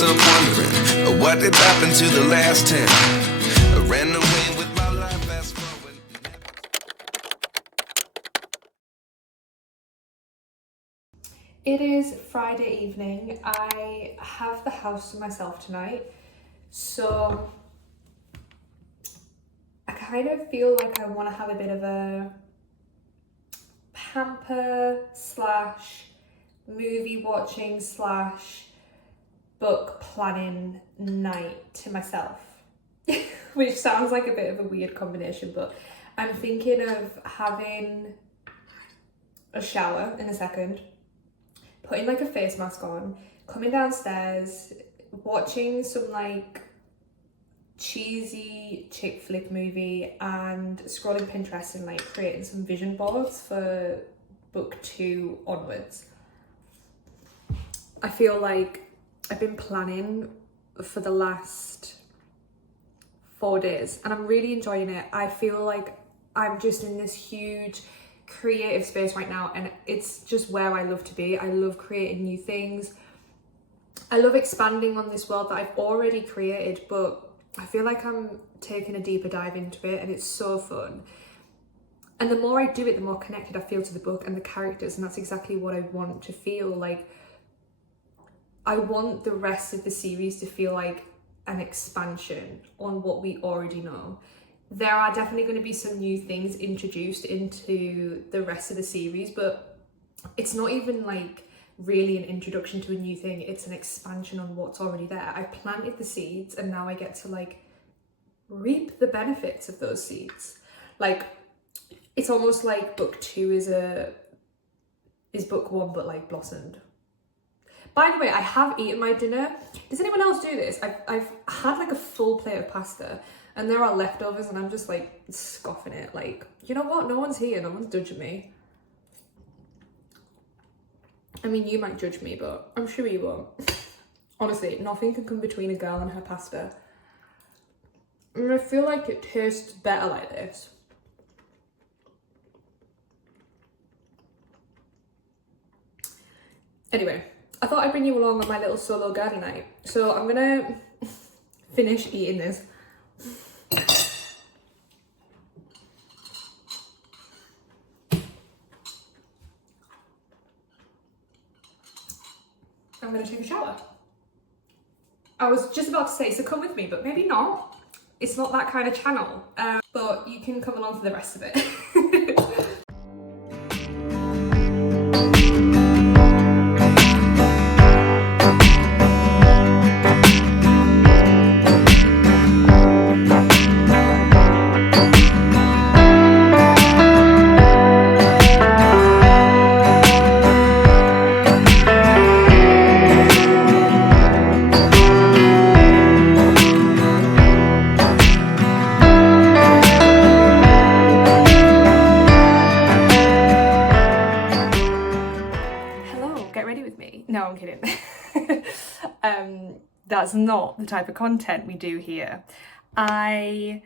myself wondering, what did happen to the last 10? I ran away with my life, fast forward. It is Friday evening. I have the house to myself tonight, so I kind of feel like I want to have a bit of a pamper slash movie watching slash book planning night to myself, which sounds like a bit of a weird combination, but I'm thinking of having a shower in a second, putting like a face mask on, coming downstairs, watching some like cheesy chick flick movie and scrolling Pinterest and like creating some vision boards for book 2 onwards. I feel like I've been planning for the last 4 days and I'm really enjoying it. I feel like I'm just in this huge creative space right now and it's just where I love to be. I love creating new things. I love expanding on this world that I've already created, but I feel like I'm taking a deeper dive into it and it's so fun. And the more I do it, the more connected I feel to the book and the characters, and that's exactly what I want to feel like. I want the rest of the series to feel like an expansion on what we already know. There are definitely going to be some new things introduced into the rest of the series, but it's not even like really an introduction to a new thing. It's an expansion on what's already there. I planted the seeds and now I get to like reap the benefits of those seeds. Like it's almost like book 2 is book 1 but like blossomed. By the way, I have eaten my dinner. Does anyone else do this? I've had like a full plate of pasta and there are leftovers and I'm just like scoffing it. Like, you know what? No one's here. No one's judging me. I mean, you might judge me, but I'm sure you won't. Honestly, nothing can come between a girl and her pasta. And I feel like it tastes better like this. Anyway, I thought I'd bring you along on my little solo girly night. So I'm gonna finish eating this. I'm gonna take a shower. I was just about to say, so come with me, but maybe not. It's not that kind of channel, but you can come along for the rest of it. No, I'm kidding. That's not the type of content we do here. I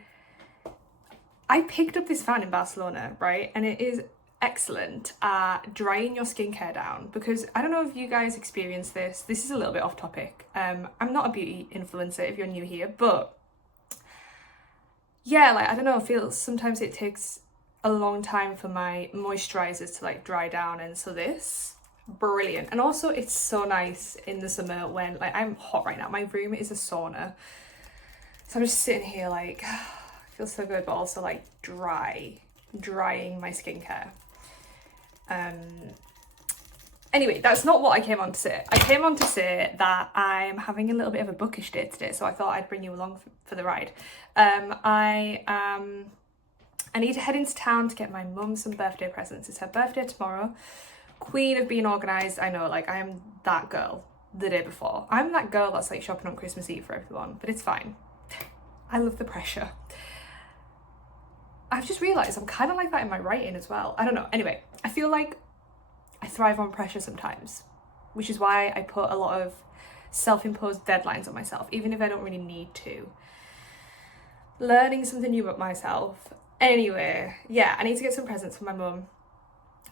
picked up this fan in Barcelona, right? And it is excellent at drying your skincare down, because I don't know if you guys experience this. This is a little bit off topic. I'm not a beauty influencer if you're new here, but yeah, like, I don't know, I feel sometimes it takes a long time for my moisturizers to like dry down, and so this, brilliant. And also it's so nice in the summer when like I'm hot right now. My room is a sauna, so I'm just sitting here like feels so good, but also like drying my skincare. Anyway, that's not what I came on to say. I came on to say that I'm having a little bit of a bookish day today, so I thought I'd bring you along for the ride. I need to head into town to get my mum some birthday presents. It's her birthday tomorrow. Queen of being organised, I know, like I am that girl the day before. I'm that girl that's like shopping on Christmas Eve for everyone, but it's fine. I love the pressure. I've just realised I'm kind of like that in my writing as well. I don't know. Anyway, I feel like I thrive on pressure sometimes, which is why I put a lot of self-imposed deadlines on myself, even if I don't really need to. Learning something new about myself. Anyway, yeah, I need to get some presents for my mum.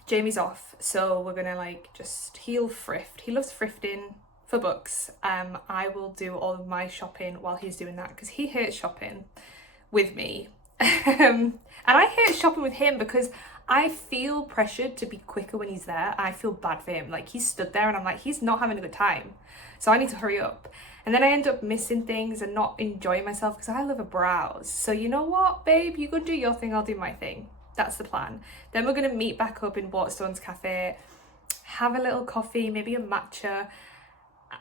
Jamie's off, so we're gonna like just, he'll thrift. He loves thrifting for books. I will do all of my shopping while he's doing that because he hates shopping with me. And I hate shopping with him because I feel pressured to be quicker when he's there. I feel bad for him. Like, he's stood there and I'm like, he's not having a good time. So I need to hurry up. And then I end up missing things and not enjoying myself because I love a browse. So you know what, babe? You go do your thing, I'll do my thing. That's the plan. Then we're going to meet back up in Waterstones Cafe, have a little coffee, maybe a matcha,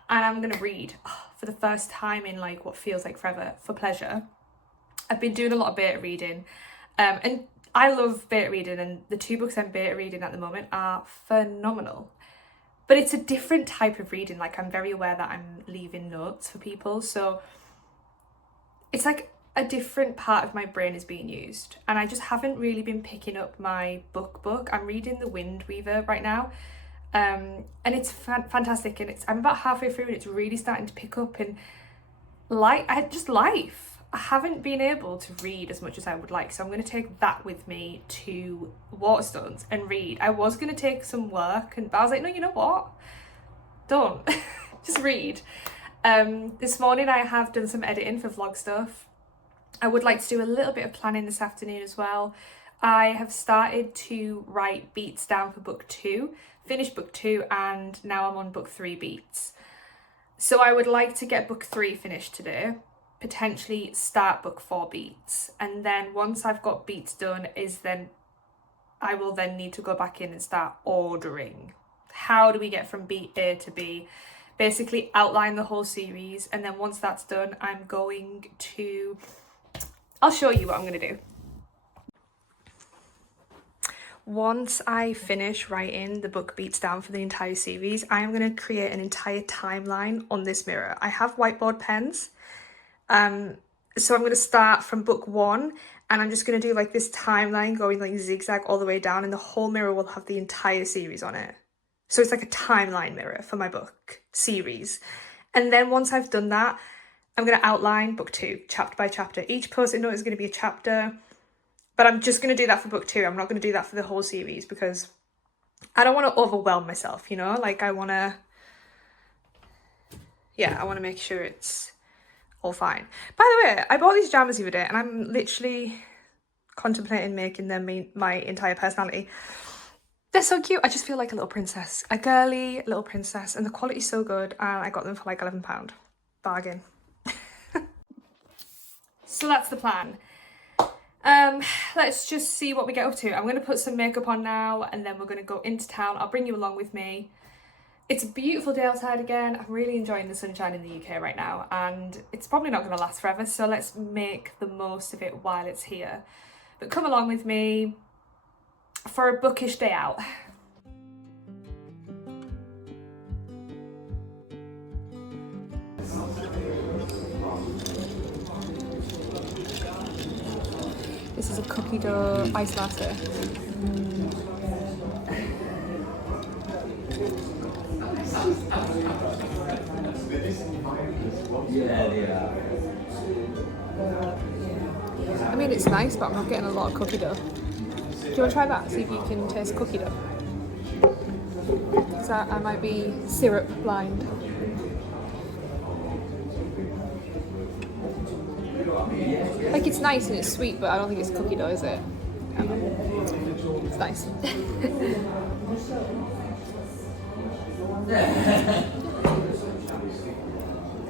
and I'm going to read for the first time in like what feels like forever for pleasure. I've been doing a lot of beta reading, and I love beta reading, and the 2 books I'm beta reading at the moment are phenomenal. But it's a different type of reading. Like, I'm very aware that I'm leaving notes for people. So it's like a different part of my brain is being used. And I just haven't really been picking up my book. I'm reading The Wind Weaver right now. And it's fantastic. And I'm about halfway through and it's really starting to pick up. And life. I haven't been able to read as much as I would like, so I'm going to take that with me to Waterstones and read. I was going to take some work, but I was like, no, you know what? Don't. Just read. This morning I have done some editing for vlog stuff. I would like to do a little bit of planning this afternoon as well. I have started to write beats down for book 2, finished book 2, and now I'm on book 3 beats. So I would like to get book 3 finished today. Potentially start book 4 beats, and then once I've got beats done I will then need to go back in and start ordering. How do we get from beat A to B? Basically outline the whole series, and then once that's done I'll show you what I'm going to do. Once I finish writing the book beats down for the entire series, I am going to create an entire timeline on this mirror. I have whiteboard pens. So I'm going to start from book 1 and I'm just going to do like this timeline going like zigzag all the way down, and the whole mirror will have the entire series on it. So it's like a timeline mirror for my book series. And then once I've done that, I'm going to outline book 2 chapter by chapter. Each post-it note is going to be a chapter, but I'm just going to do that for book 2. I'm not going to do that for the whole series because I don't want to overwhelm myself, you know? Like, I want to make sure it's all fine. By the way, I bought these pajamas the other day and I'm literally contemplating making them my entire personality. They're so cute. I just feel like a little princess, a girly little princess, and the quality's so good, and I got them for like £11. Bargain. So that's the plan. Let's just see what we get up to. I'm going to put some makeup on now and then we're going to go into town. I'll bring you along with me. It's a beautiful day outside again. I'm really enjoying the sunshine in the UK right now, and it's probably not going to last forever, so let's make the most of it while it's here. But come along with me for a bookish day out. This is a cookie dough ice latte. I mean, it's nice, but I'm not getting a lot of cookie dough. Do you want to try that? See if you can taste cookie dough. Because I might be syrup blind. Like, it's nice and it's sweet, but I don't think it's cookie dough, is it? It's nice.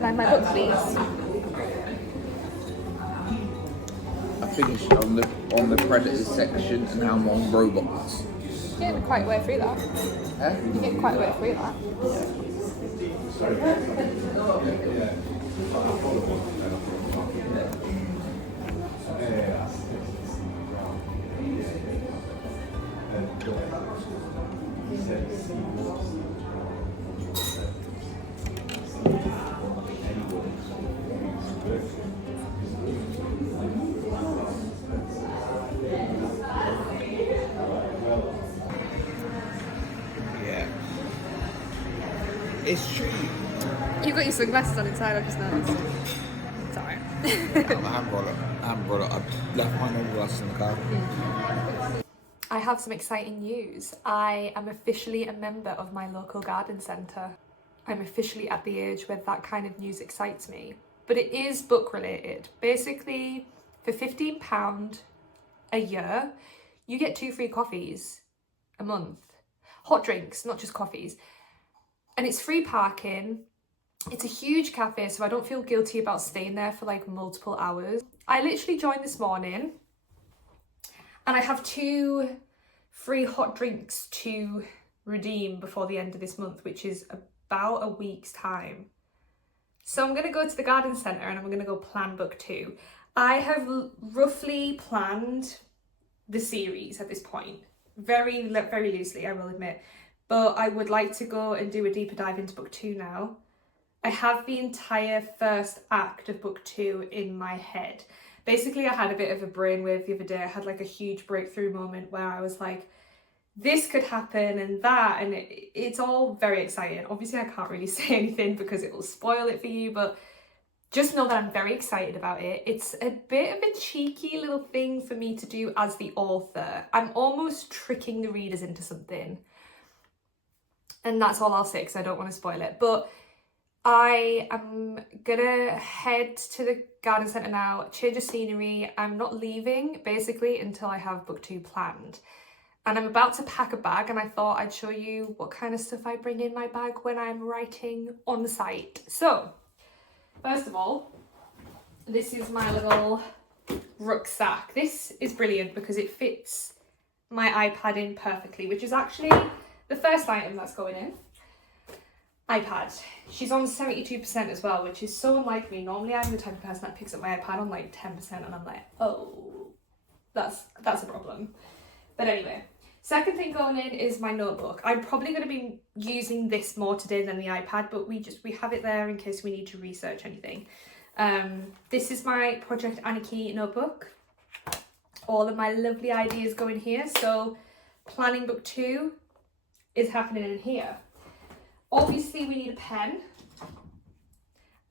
Like my book, please. I finished on the Predators section and now I'm on robots. You're getting quite a way through that. Huh? You're getting quite a way through that. It's true. You've got your sunglasses on inside, I've just noticed. It's alright. I haven't brought it. I've left my sunglasses in the car. I have some exciting news. I am officially a member of my local garden centre. I'm officially at the age where that kind of news excites me. But it is book related. Basically, for £15 a year, you get 2 free coffees a month. Hot drinks, not just coffees. And it's free parking. It's a huge cafe, so I don't feel guilty about staying there for like multiple hours. I literally joined this morning and I have 2 free hot drinks to redeem before the end of this month, which is about a week's time. So I'm going to go to the garden centre and I'm going to go plan book 2. I have roughly planned the series at this point, very loosely, I will admit, but I would like to go and do a deeper dive into book 2 now. I have the entire first act of book 2 in my head. Basically, I had a bit of a brainwave the other day. I had like a huge breakthrough moment where I was like, this could happen and that, and it's all very exciting. Obviously, I can't really say anything because it will spoil it for you, but just know that I'm very excited about it. It's a bit of a cheeky little thing for me to do as the author. I'm almost tricking the readers into something. And that's all I'll say because I don't want to spoil it. But I am gonna head to the garden centre now, change of scenery. I'm not leaving basically until I have book 2 planned. And I'm about to pack a bag, and I thought I'd show you what kind of stuff I bring in my bag when I'm writing on the site. So, first of all, this is my little rucksack. This is brilliant because it fits my iPad in perfectly, which is actually the first item that's going in. iPad. She's on 72% as well, which is so unlike me. Normally I'm the type of person that picks up my iPad on like 10% and I'm like, oh, that's a problem. But anyway, second thing going in is my notebook. I'm probably going to be using this more today than the iPad, but we have it there in case we need to research anything. This is my Project Anarchy notebook. All of my lovely ideas go in here. So planning book 2 is happening in here. Obviously we need a pen.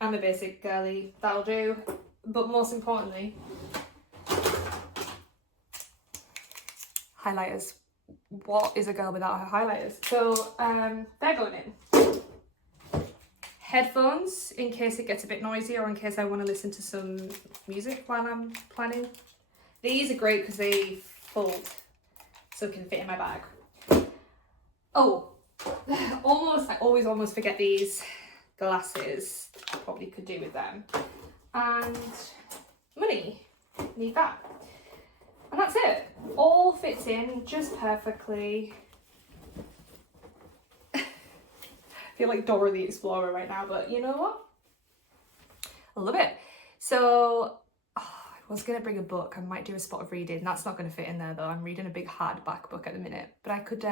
I'm a basic girly, that'll do. But most importantly, highlighters. What is a girl without her highlighters? So they're going in. Headphones in case it gets a bit noisy or in case I want to listen to some music while I'm planning. These are great because they fold so it can fit in my bag. Oh, I always almost forget these glasses. I probably could do with them. And money, need that. And that's it. All fits in just perfectly. I feel like Dora the Explorer right now, but you know what? I love it. So I was going to bring a book. I might do a spot of reading. That's not going to fit in there though. I'm reading a big hardback book at the minute, but I could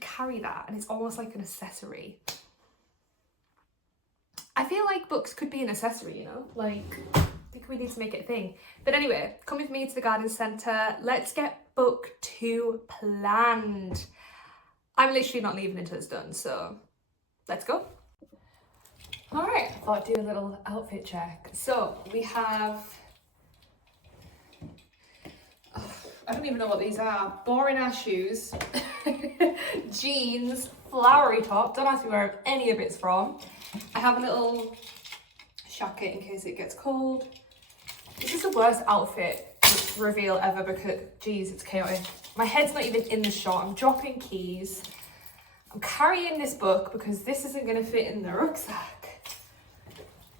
carry that, and it's almost like an accessory. I feel like books could be an accessory, you know, like I think we need to make it a thing. But anyway, come with me to the garden centre. Let's get book 2 planned. I'm literally not leaving until it's done, so let's go. All right, I thought I'd do a little outfit check. So we have, I don't even know what these are. Boring ass shoes, jeans, flowery top. Don't ask me where any of it's from. I have a little jacket in case it gets cold. This is the worst outfit reveal ever because, geez, it's chaotic. My head's not even in the shot. I'm dropping keys. I'm carrying this book because this isn't going to fit in the rucksack.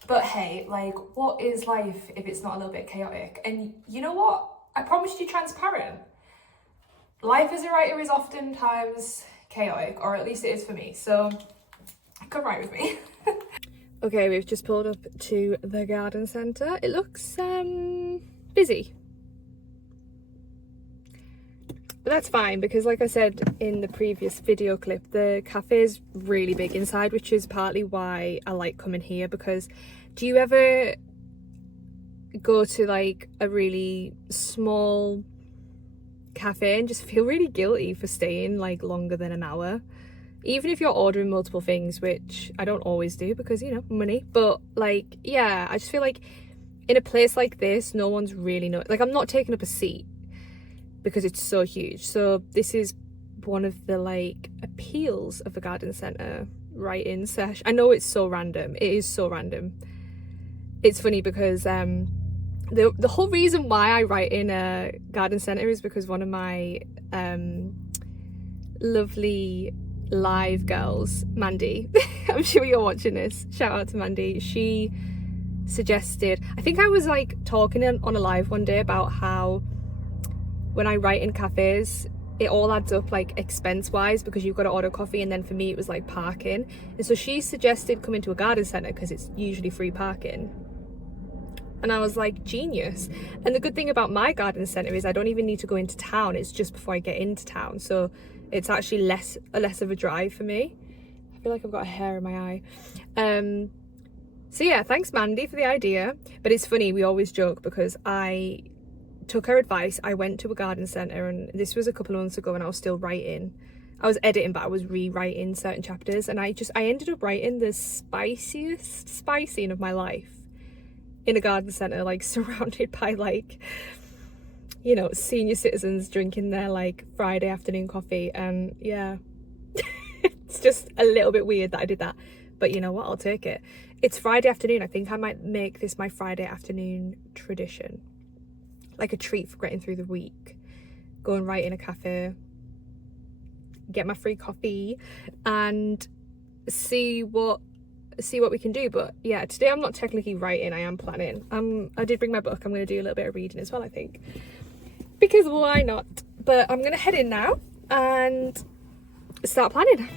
But hey, like, what is life if it's not a little bit chaotic? And you know what? I promised you transparent. Life as a writer is oftentimes chaotic, or at least it is for me. So come right with me. Okay, we've just pulled up to the garden centre. It looks busy. But that's fine because, like I said in the previous video clip, the cafe is really big inside, which is partly why I like coming here. Because do you ever go to like a really small cafe and just feel really guilty for staying like longer than an hour? Even if you're ordering multiple things, which I don't always do because, you know, money. But like, yeah, I just feel like in a place like this, no one's really like, I'm not taking up a seat because it's so huge. So this is one of the like appeals of the garden centre. write-in sesh. I know it's so random. It is so random. It's funny because the whole reason why I write in a garden centre is because one of my lovely live girls, Mandy, I'm sure you're watching this, shout out to Mandy, she suggested, I think I was like talking on a live one day about how when I write in cafes it all adds up like expense wise because you've got to order coffee, and then for me it was like parking, and so she suggested coming to a garden centre because it's usually free parking. And I was like, genius. And the good thing about my garden centre is I don't even need to go into town, it's just before I get into town, so it's actually less of a drive for me. I feel like I've got a hair in my eye. So yeah, thanks Mandy for the idea. But it's funny, we always joke because I took her advice. I went to a garden centre, and this was a couple of months ago, and I was still writing. I was editing, but I was rewriting certain chapters, and I ended up writing the spiciest spy scene of my life in a garden centre, like surrounded by like, you know, senior citizens drinking their like Friday afternoon coffee. And yeah, it's just a little bit weird that I did that, but you know what, I'll take it. It's Friday afternoon. I think I might make this my Friday afternoon tradition, like a treat for getting through the week. Go and write in a cafe, get my free coffee, and see what we can do. But yeah, today I'm not technically writing, I am planning. I did bring my book. I'm going to do a little bit of reading as well, I think, because why not? But I'm going to head in now and start planning.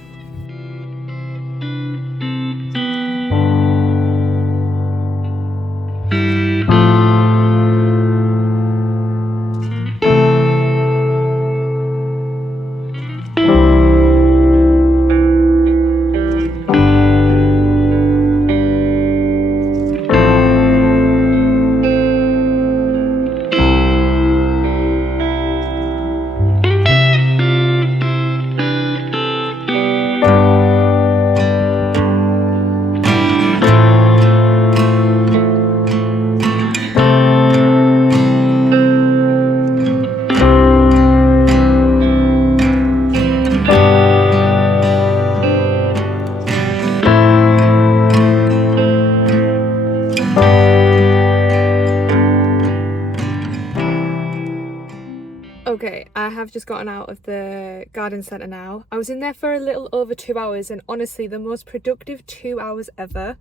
Okay, I have just gotten out of the garden centre now. I was in there for a little over 2 hours, and honestly the most productive 2 hours ever.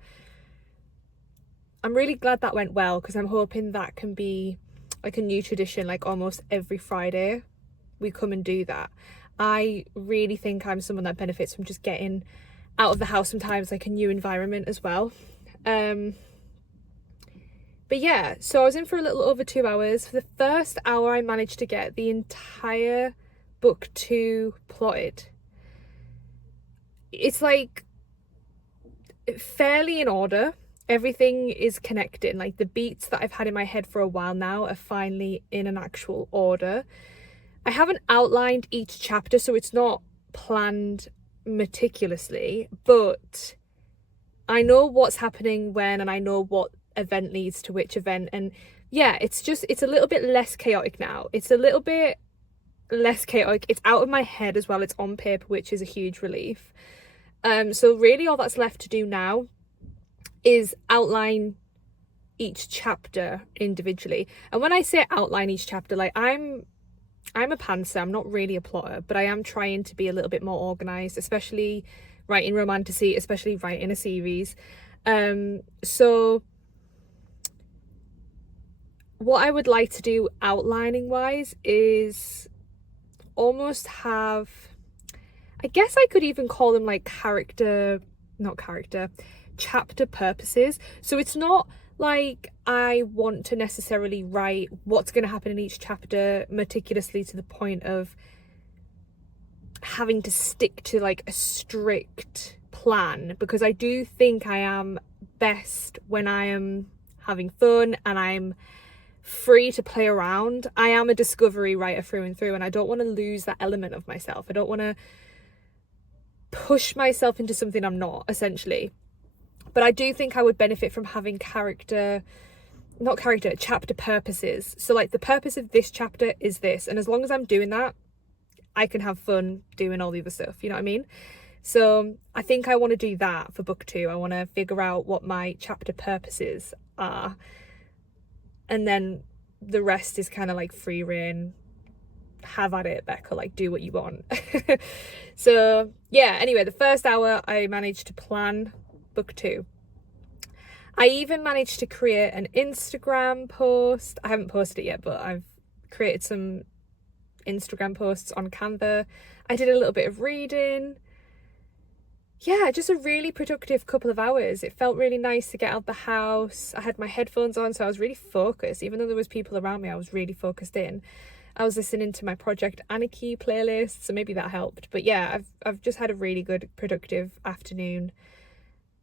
I'm really glad that went well, because I'm hoping that can be like a new tradition, like almost every Friday we come and do that. I really think I'm someone that benefits from just getting out of the house sometimes, like a new environment as well. But yeah, so I was in for a little over 2 hours. For the first hour, I managed to get the entire book 2 plotted. It's like fairly in order. Everything is connected. Like the beats that I've had in my head for a while now are finally in an actual order. I haven't outlined each chapter, so it's not planned meticulously, but I know what's happening when, and I know what event leads to which event. And yeah, it's a little bit less chaotic now. It's a little bit less chaotic. It's out of my head as well. It's on paper, which is a huge relief. So really all that's left to do now is outline each chapter individually. And when I say outline each chapter, like I'm a pantser, I'm not really a plotter, but I am trying to be a little bit more organised, especially writing romantasy, especially writing a series. So what I would like to do outlining wise is almost have, I guess I could even call them like chapter purposes. So it's not like I want to necessarily write what's going to happen in each chapter meticulously to the point of having to stick to like a strict plan, because I do think I am best when I am having fun and I'm free to play around. I am a discovery writer through and through, and I don't want to lose that element of myself. I don't want to push myself into something I'm not, essentially. But I do think I would benefit from having chapter purposes. So like the purpose of this chapter is this, and as long as I'm doing that, I can have fun doing all the other stuff, you know what I mean? So I think I want to do that for book 2. I want to figure out what my chapter purposes are, and then the rest is kind of like free reign. Have at it, Becca, like do what you want. So yeah, anyway, the first hour I managed to plan book 2. I even managed to create an Instagram post. I haven't posted it yet, but I've created some Instagram posts on Canva. I did a little bit of reading. Yeah, just a really productive couple of hours. It felt really nice to get out the house. I had my headphones on, so I was really focused. Even though there was people around me, I was really focused in. I was listening to my Project Anarchy playlist, so maybe that helped. But yeah, I've just had a really good, productive afternoon.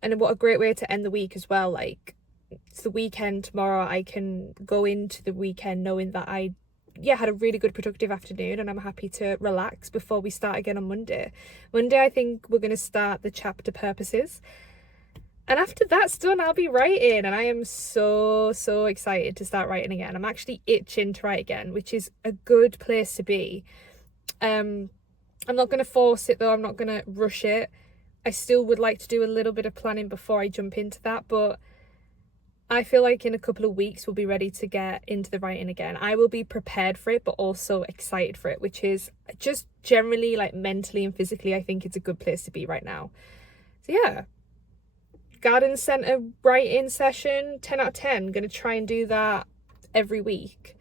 And what a great way to end the week as well. Like, it's the weekend tomorrow. I can go into the weekend knowing that I had a really good, productive afternoon, and I'm happy to relax before we start again on Monday. Monday, I think we're going to start the chapter purposes. And after that's done, I'll be writing, and I am so excited to start writing again. I'm actually itching to write again, which is a good place to be. I'm not going to force it though. I'm not going to rush it. I still would like to do a little bit of planning before I jump into that, but I feel like in a couple of weeks we'll be ready to get into the writing again. I will be prepared for it, but also excited for it, which is just generally, like, mentally and physically, I think it's a good place to be right now. So yeah. Garden centre writing session, 10 out of 10. Gonna try and do that every week.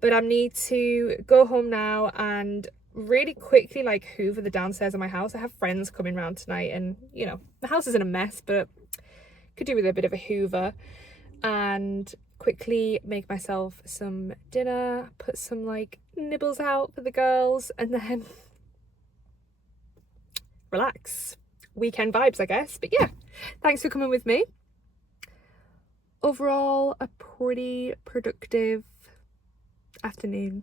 But I need to go home now and really quickly, like, hoover the downstairs of my house. I have friends coming round tonight, and you know, the house is in a mess, but could do with a bit of a hoover. And quickly make myself some dinner, put some like nibbles out for the girls, and then relax. Weekend vibes, I guess. But yeah, thanks for coming with me. Overall, a pretty productive afternoon.